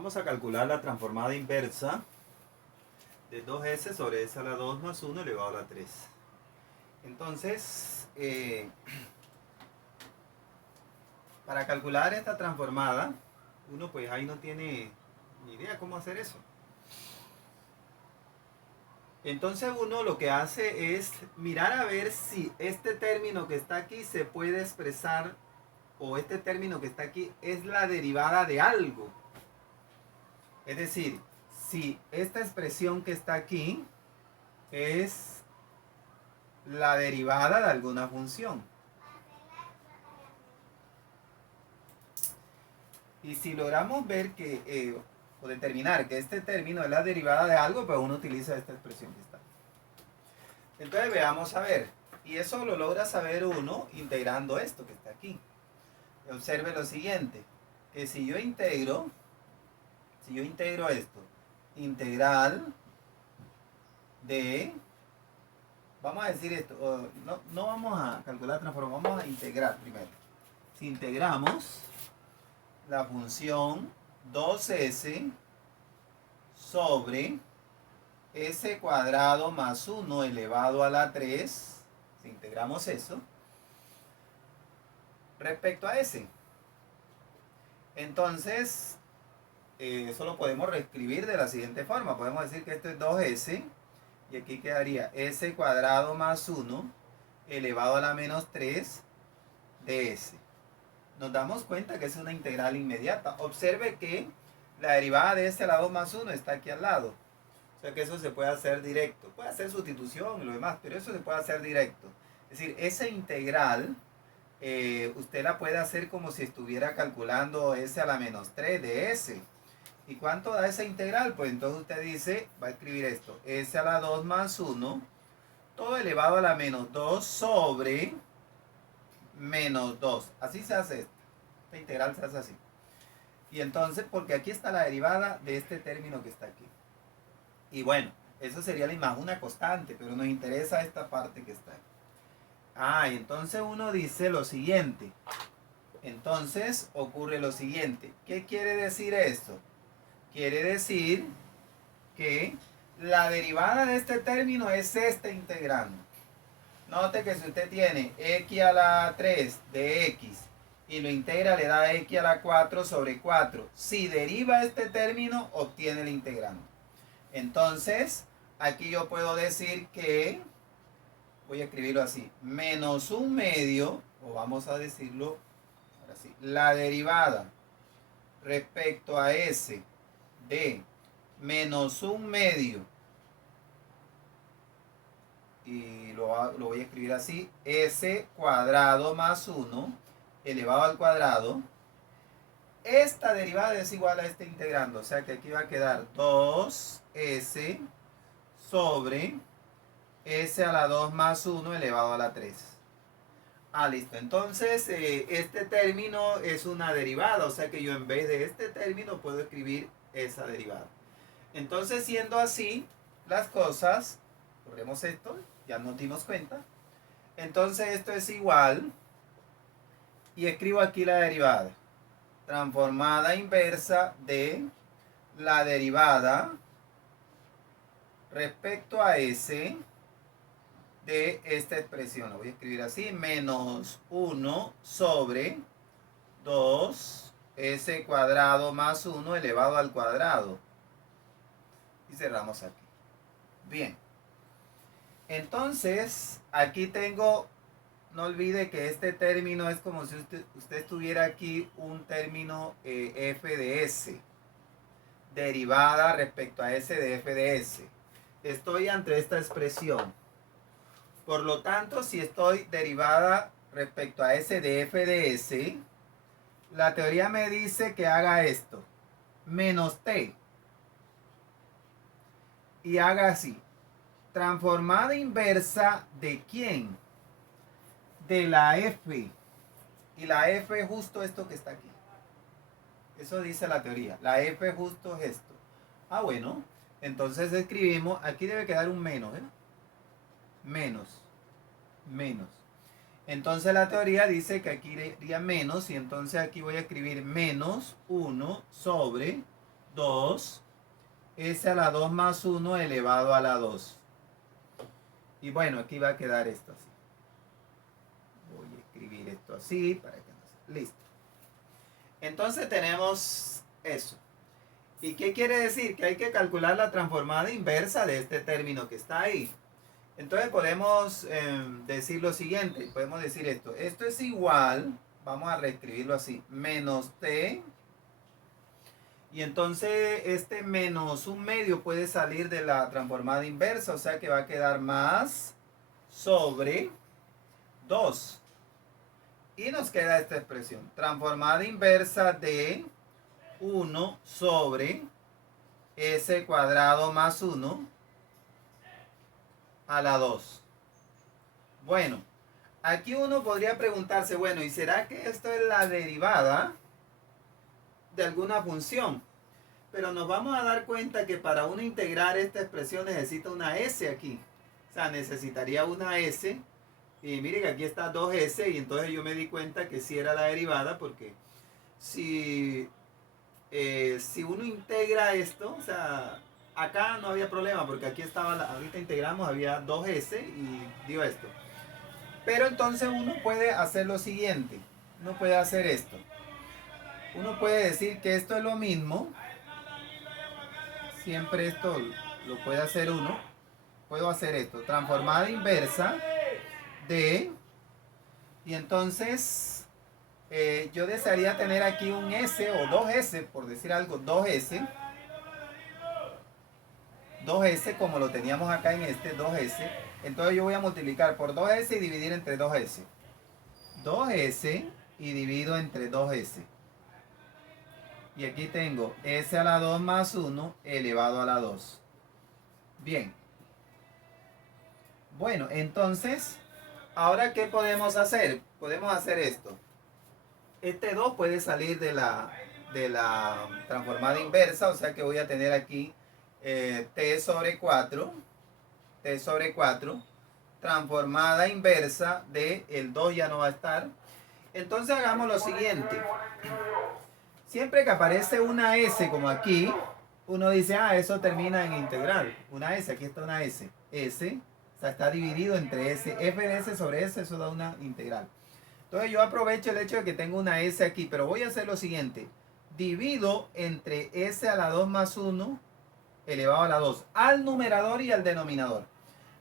Vamos a calcular la transformada inversa de 2s sobre s a la 2 más 1 elevado a la 3. Entonces, para calcular esta transformada, uno pues ahí no tiene ni idea cómo hacer eso. Entonces uno lo que hace es mirar a ver si este término que está aquí se puede expresar, o este término que está aquí es la derivada de algo. Es decir, si esta expresión que está aquí es la derivada de alguna función. Y si logramos ver que, o determinar que este término es la derivada de algo, pues uno utiliza esta expresión que está. Entonces veamos a ver. Y eso lo logra saber uno integrando esto que está aquí. Observe lo siguiente, que si yo integro esto, integral de, vamos a decir esto, no vamos a calcular transformación, vamos a integrar primero. Si integramos la función 2s sobre s cuadrado más 1 elevado a la 3, si integramos eso, respecto a s. Entonces, eso lo podemos reescribir de la siguiente forma. Podemos decir que esto es 2s, y aquí quedaría s cuadrado más 1 elevado a la menos 3 de s. Nos damos cuenta que es una integral inmediata. Observe que la derivada de s a la 2 más 1 está aquí al lado. O sea que eso se puede hacer directo. Puede hacer sustitución y lo demás, pero eso se puede hacer directo. Es decir, esa integral usted la puede hacer como si estuviera calculando s a la menos 3 de s. ¿Y cuánto da esa integral? Pues entonces usted dice, va a escribir esto, s a la 2 más 1, todo elevado a la menos 2 sobre menos 2. Así se hace esto. Esta integral se hace así. Y entonces, porque aquí está la derivada de este término que está aquí. Y bueno, eso sería la imagen, una constante, pero nos interesa esta parte que está ahí. Y entonces uno dice lo siguiente. Entonces ocurre lo siguiente. ¿Qué quiere decir esto? Quiere decir que la derivada de este término es este integrando. Note que si usted tiene x a la 3 de x y lo integra, le da x a la 4 sobre 4. Si deriva este término, obtiene el integrando. Entonces, aquí yo puedo decir que, voy a escribirlo así, menos un medio, o vamos a decirlo ahora sí, la derivada respecto a s de menos un medio, y lo voy a escribir así, s cuadrado más 1 elevado al cuadrado. Esta derivada es igual a este integrando, o sea que aquí va a quedar 2s sobre s a la 2 más 1 elevado a la 3. Listo. Entonces, este término es una derivada, o sea que yo en vez de este término puedo escribir esa derivada. Entonces, siendo así las cosas, borremos esto, ya nos dimos cuenta. Entonces, esto es igual, y escribo aquí la derivada. Transformada inversa de la derivada respecto a s de esta expresión. Lo voy a escribir así, menos 1 sobre 2s cuadrado más 1 elevado al cuadrado. Y cerramos aquí. Bien. Entonces, aquí tengo, no olvide que este término es como si usted tuviera aquí un término f de s, derivada respecto a s de f de s. Estoy ante esta expresión. Por lo tanto, si estoy derivada respecto a s de f de s, la teoría me dice que haga esto, menos t, y haga así, transformada inversa de ¿quién? De la f, y la f es justo esto que está aquí. Eso dice la teoría, la f justo es esto. Bueno, entonces escribimos, aquí debe quedar un menos, menos. Entonces la teoría dice que aquí iría menos, y entonces aquí voy a escribir menos 1 sobre 2, s a la 2 más 1 elevado a la 2. Y bueno, aquí va a quedar esto así. Voy a escribir esto así para que no se... Listo. Entonces tenemos eso. ¿Y qué quiere decir? Que hay que calcular la transformada inversa de este término que está ahí. Entonces podemos decir lo siguiente. Podemos decir esto. Esto es igual, vamos a reescribirlo así, menos t. Y entonces este menos un medio puede salir de la transformada inversa. O sea que va a quedar más sobre 2. Y nos queda esta expresión. Transformada inversa de 1 sobre s cuadrado más 1 a la 2. Bueno, aquí uno podría preguntarse, bueno, ¿y será que esto es la derivada de alguna función? Pero nos vamos a dar cuenta que para uno integrar esta expresión necesita una s aquí. O sea, necesitaría una s. Y mire que aquí está 2s y entonces yo me di cuenta que sí era la derivada porque si uno integra esto, o sea, acá no había problema porque aquí estaba, ahorita integramos, había 2s y dio esto. Pero entonces uno puede hacer lo siguiente, uno puede hacer esto. Uno puede decir que esto es lo mismo, siempre esto lo puede hacer uno. Puedo hacer esto, transformada inversa de, y entonces yo desearía tener aquí un s o 2s, por decir algo, 2s como lo teníamos acá en este, 2s. Entonces yo voy a multiplicar por 2s y dividir entre 2s. 2s y divido entre 2s. Y aquí tengo s a la 2 más 1 elevado a la 2. Bien. Bueno, entonces, ¿ahora qué podemos hacer? Podemos hacer esto. Este 2 puede salir de la transformada inversa, o sea que voy a tener aquí t sobre 4, transformada inversa de el 2 ya no va a estar. Entonces hagamos lo siguiente. Siempre que aparece una s como aquí, uno dice, ah, eso termina en integral. Una s, aquí está una s. S, o sea, está dividido entre s. F de s sobre s, eso da una integral. Entonces yo aprovecho el hecho de que tengo una s aquí, pero voy a hacer lo siguiente. Divido entre s a la 2 más 1 elevado a la 2, al numerador y al denominador.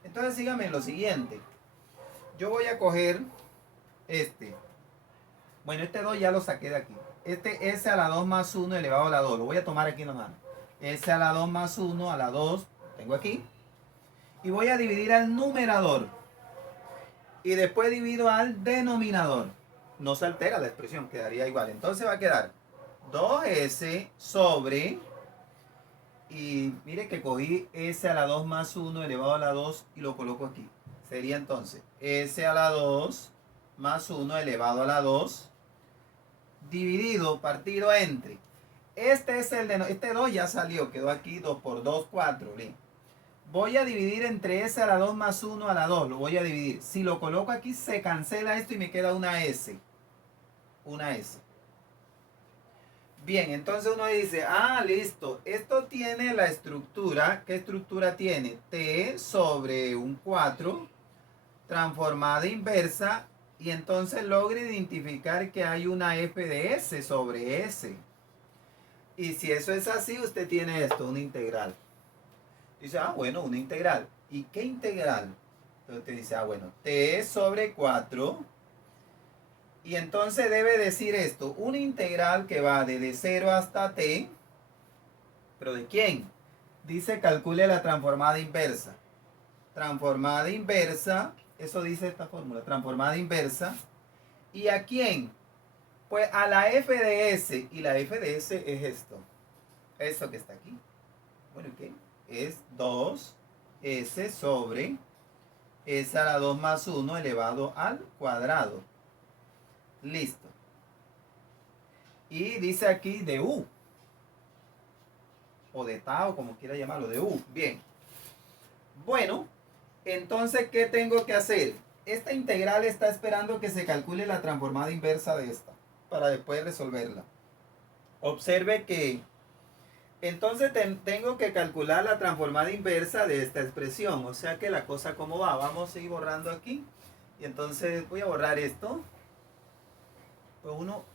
Entonces síganme lo siguiente. Yo voy a coger este. Bueno, este 2 ya lo saqué de aquí. Este s a la 2 más 1 elevado a la 2. Lo voy a tomar aquí nomás. S a la 2 más 1 a la 2. Tengo aquí. Y voy a dividir al numerador. Y después divido al denominador. No se altera la expresión, quedaría igual. Entonces va a quedar 2s sobre... Y mire que cogí s a la 2 más 1 elevado a la 2 y lo coloco aquí. Sería entonces s a la 2 más 1 elevado a la 2 dividido, partido entre. Este es el de... Este 2 ya salió, quedó aquí 2 por 2, 4. Bien. Voy a dividir entre s a la 2 más 1 a la 2. Lo voy a dividir. Si lo coloco aquí, se cancela esto y me queda una s. Una s. Bien, entonces uno dice, ah, listo. Esto tiene la estructura. ¿Qué estructura tiene? T sobre un 4, transformada inversa. Y entonces logra identificar que hay una f de s sobre s. Y si eso es así, usted tiene esto, una integral. Dice, ah, bueno, una integral. ¿Y qué integral? Entonces te dice, ah, bueno, t sobre 4. Y entonces debe decir esto, una integral que va desde 0 hasta t. ¿Pero de quién? Dice, calcule la transformada inversa. Transformada inversa, eso dice esta fórmula, transformada inversa. ¿Y a quién? Pues a la f de s. Y la f de s es esto. Esto que está aquí. Bueno, ¿qué? Es 2s sobre s a la 2 más 1 elevado al cuadrado. Listo. Y dice aquí de u. O de tau, como quiera llamarlo, de u. Bien. Bueno, entonces, ¿qué tengo que hacer? Esta integral está esperando que se calcule la transformada inversa de esta, para después resolverla. Observe que Entonces tengo que calcular la transformada inversa de esta expresión. O sea que la cosa cómo va. Vamos a ir borrando aquí. Y entonces voy a borrar esto. Pues uno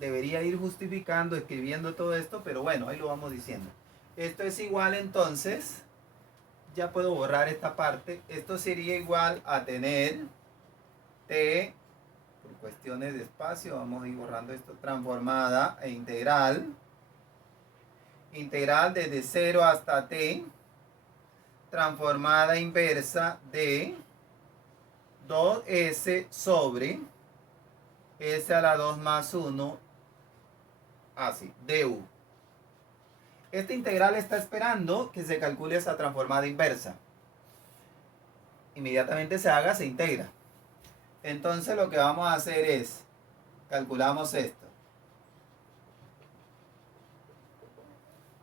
debería ir justificando, escribiendo todo esto, pero bueno, ahí lo vamos diciendo. Esto es igual entonces, ya puedo borrar esta parte. Esto sería igual a tener t, por cuestiones de espacio, vamos a ir borrando esto, transformada e integral. Integral desde 0 hasta t, transformada inversa de 2s sobre s a la 2 más 1, así, du. Esta integral está esperando que se calcule esa transformada inversa. Inmediatamente se haga, se integra. Entonces lo que vamos a hacer es, calculamos esto.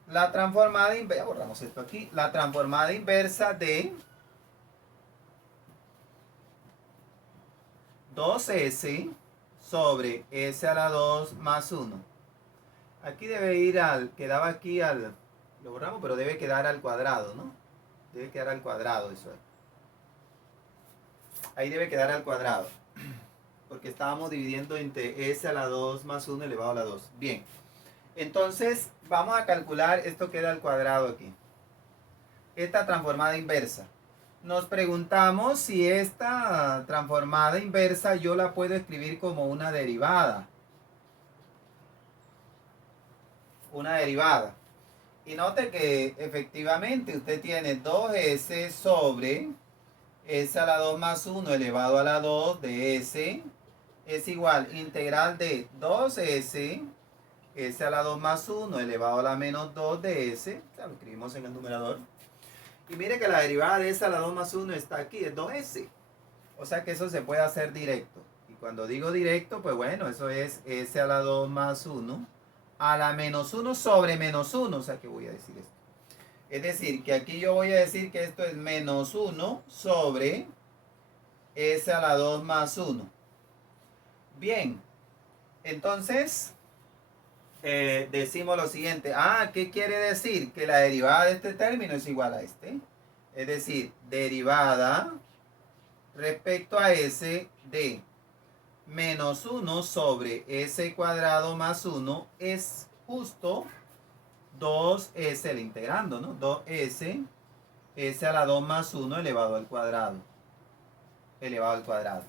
La transformada inversa, borramos esto aquí, la transformada inversa de 2s sobre s a la 2 más 1. Aquí debe ir al, quedaba aquí al, lo borramos, pero debe quedar al cuadrado, ¿no? Debe quedar al cuadrado eso. Ahí debe quedar al cuadrado. Porque estábamos dividiendo entre s a la 2 más 1 elevado a la 2. Bien. Entonces, vamos a calcular, esto queda al cuadrado aquí. Esta transformada inversa. Nos preguntamos si esta transformada inversa yo la puedo escribir como una derivada. Una derivada. Y note que efectivamente usted tiene 2s sobre s a la 2 más 1 elevado a la 2 de s es igual integral de 2s s a la 2 más 1 elevado a la menos 2 de s. O sea, lo escribimos en el numerador. Y mire que la derivada de s a la 2 más 1 está aquí, es 2s. O sea que eso se puede hacer directo. Y cuando digo directo, pues bueno, eso es s a la 2 más 1 a la menos 1 sobre menos 1. O sea que voy a decir esto. Es decir, que aquí yo voy a decir que esto es menos 1 sobre s a la 2 más 1. Bien, entonces decimos lo siguiente. ¿Qué quiere decir? Que la derivada de este término es igual a este. Es decir, derivada respecto a s de menos 1 sobre s cuadrado más 1 es justo 2s, el integrando, ¿no? 2s, s a la 2 más 1 elevado al cuadrado. Elevado al cuadrado.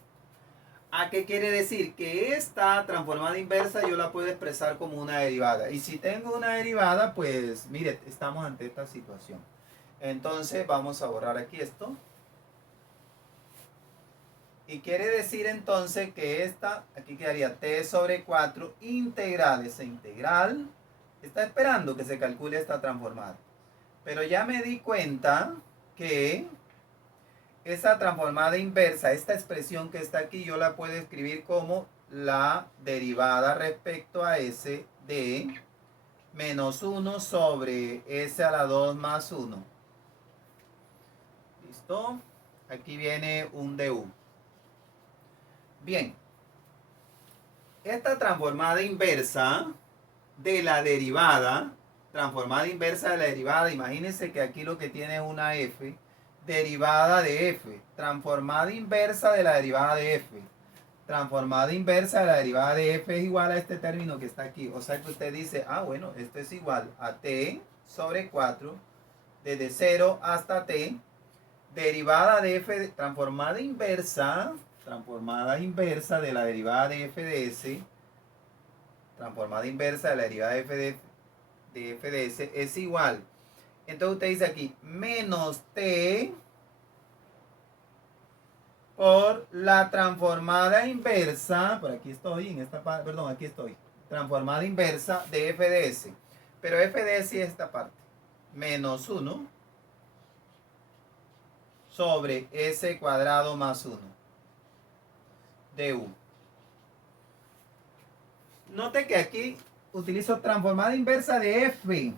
¿Qué quiere decir? Que esta transformada inversa yo la puedo expresar como una derivada. Y si tengo una derivada, pues mire, estamos ante esta situación. Entonces vamos a borrar aquí esto. Y quiere decir entonces que esta, aquí quedaría t sobre 4 integral. Esa integral está esperando que se calcule esta transformada. Pero ya me di cuenta que esa transformada inversa, esta expresión que está aquí, yo la puedo escribir como la derivada respecto a s de menos 1 sobre s a la 2 más 1. ¿Listo? Aquí viene un du. Bien. Esta transformada inversa de la derivada, imagínense que aquí lo que tiene es una f, derivada de f, transformada inversa de la derivada de f. Transformada inversa de la derivada de f es igual a este término que está aquí. O sea que usted dice, bueno, esto es igual a t sobre 4 desde 0 hasta t, derivada de f, transformada inversa de la derivada de f de s, transformada inversa de la derivada de f de s es igual. Entonces usted dice aquí, menos t por la transformada inversa, por aquí estoy, en esta parte, perdón, aquí estoy, transformada inversa de f de s. Pero f de s es esta parte, menos 1 sobre s cuadrado más 1 du. Note que aquí utilizo transformada inversa de f.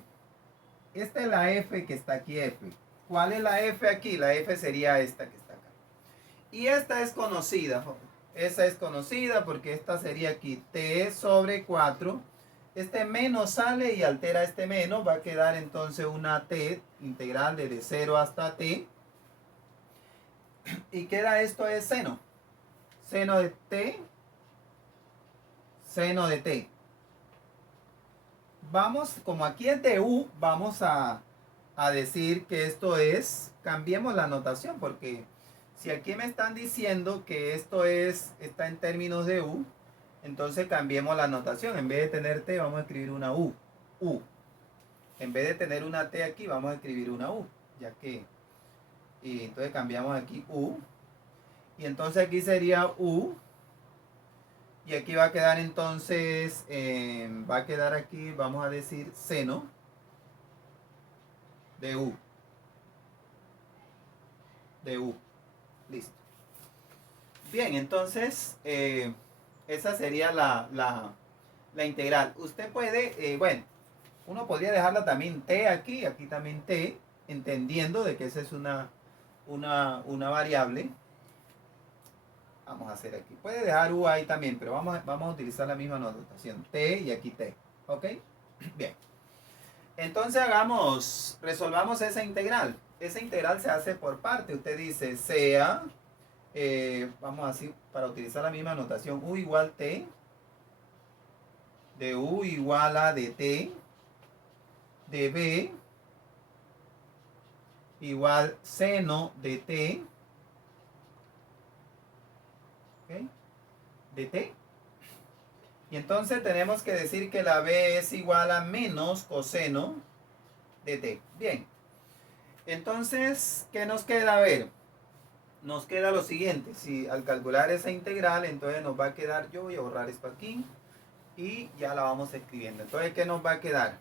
Esta es la f que está aquí, f. ¿Cuál es la f aquí? La f sería esta que está acá. Y esta es conocida. Esa es conocida porque esta sería aquí t sobre 4 Este menos sale y altera este menos. Va a quedar entonces una t integral desde 0 hasta t. Y queda esto es seno. Seno de t. Seno de t. Vamos, como aquí es de u, vamos a decir que esto es, cambiemos la notación, porque si aquí me están diciendo que esto está en términos de u, entonces cambiemos la notación. En vez de tener t, vamos a escribir una u. U. En vez de tener una t aquí, vamos a escribir una u, ya que, y entonces cambiamos aquí u, y entonces aquí sería u, y aquí va a quedar entonces, va a quedar aquí, vamos a decir, seno de u. De u. Listo. Bien, entonces, esa sería la integral. Usted puede, bueno, uno podría dejarla también t aquí, aquí también t, entendiendo de que esa es una variable. Vamos a hacer aquí. Puede dejar u ahí también, pero vamos a utilizar la misma notación. T y aquí t. ¿Ok? Bien. Entonces resolvamos esa integral. Esa integral se hace por parte. Usted dice sea, vamos así, para utilizar la misma notación, u igual t, de u igual a de t, de b igual seno de t, ¿ok? De t. Y entonces tenemos que decir que la b es igual a menos coseno de t. Bien. Entonces, ¿qué nos queda? A ver, nos queda lo siguiente. Si al calcular esa integral, entonces nos va a quedar, yo voy a borrar esto aquí y ya la vamos escribiendo. Entonces, ¿qué nos va a quedar?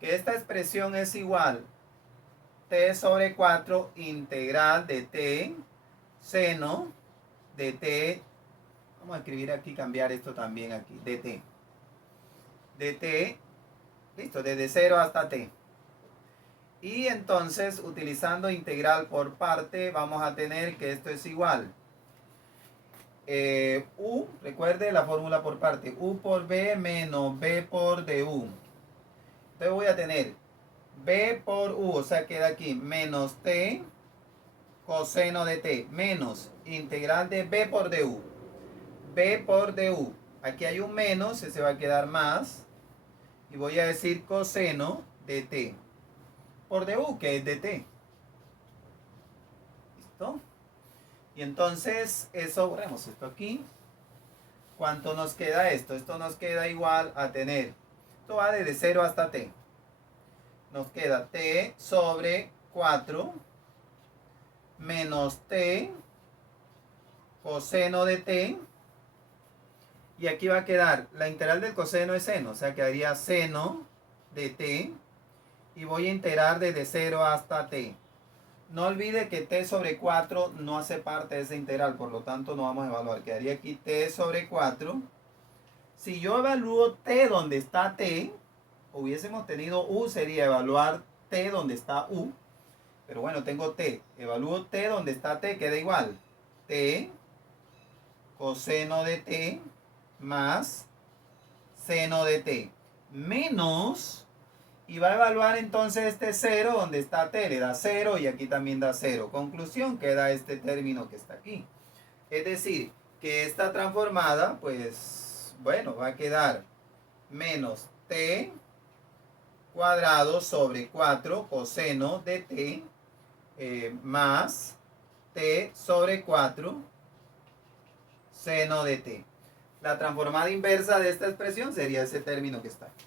Que esta expresión es igual t sobre 4 integral de t seno de t. Vamos a escribir aquí, cambiar esto también aquí, de t. De t, listo, desde 0 hasta t. Y entonces, utilizando integral por parte, vamos a tener que esto es igual. U, recuerde la fórmula por parte, u por b menos b por du. Entonces voy a tener b por u, o sea, queda aquí menos t coseno de t, menos integral de b por du. B por du. Aquí hay un menos, se va a quedar más. Y voy a decir coseno de t por du, que es de t. ¿Listo? Y entonces, eso, borremos esto aquí. ¿Cuánto nos queda esto? Esto nos queda igual a tener, esto va desde 0 hasta t. Nos queda t sobre 4 menos t coseno de t. Y aquí va a quedar, la integral del coseno es seno, o sea, quedaría seno de t. Y voy a integrar desde 0 hasta t. No olvide que t sobre 4 no hace parte de esa integral, por lo tanto no vamos a evaluar. Quedaría aquí t sobre 4. Si yo evalúo t donde está t, hubiésemos tenido u, sería evaluar t donde está u. Pero bueno, tengo t. Evalúo t donde está t, queda igual. T coseno de t más seno de t menos, y va a evaluar entonces este 0 donde está t, le da 0 y aquí también da 0. Conclusión, queda este término que está aquí. Es decir, que esta transformada, pues, bueno, va a quedar menos t cuadrado sobre 4 coseno de t más t sobre 4 seno de t. La transformada inversa de esta expresión sería ese término que está aquí.